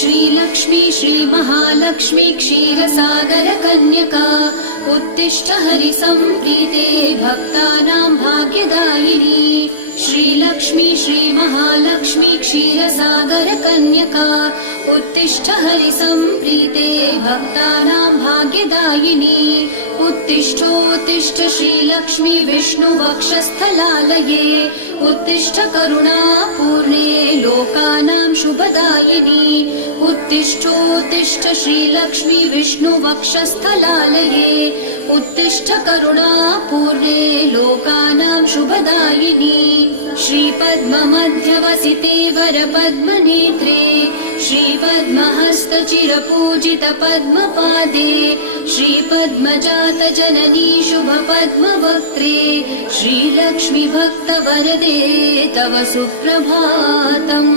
श्रीलक्ष्मी श्रीमहालक्ष्मी क्षीरसागरकन्यका उत्तिष्ठ हरिसम्प्रीते भक्तानां भाग्यदायिनी श्रीलक्ष्मी श्रीमहालक्ष्मी क्षीरसागरकन्यका उत्तिष्ठ हरिसम्प्रीते भक्तानां भाग्यदायिनी उत्तिष्ठोत्तिष्ठ श्रीलक्ष्मी विष्णुवक्षस्थलालये उत्तिष्ठ करुणापूर्णे लोकानां शुभदायिनी उत्तिष्ठोत्तिष्ठ श्रीलक्ष्मी विष्णुवक्षस्थलालये उत्तिष्ठ करुणापूर्णे लोकानां शुभदायिनी श्रीपद्ममध्यवसिते वरपद्मनेत्रे श्रीपद्महस्तचिरपूजितपद्मपादे श्रीपद्मजातजननी शुभपद्मवक्त्रे श्रीलक्ष्मी भक्तवरदे तव सुप्रभातम्।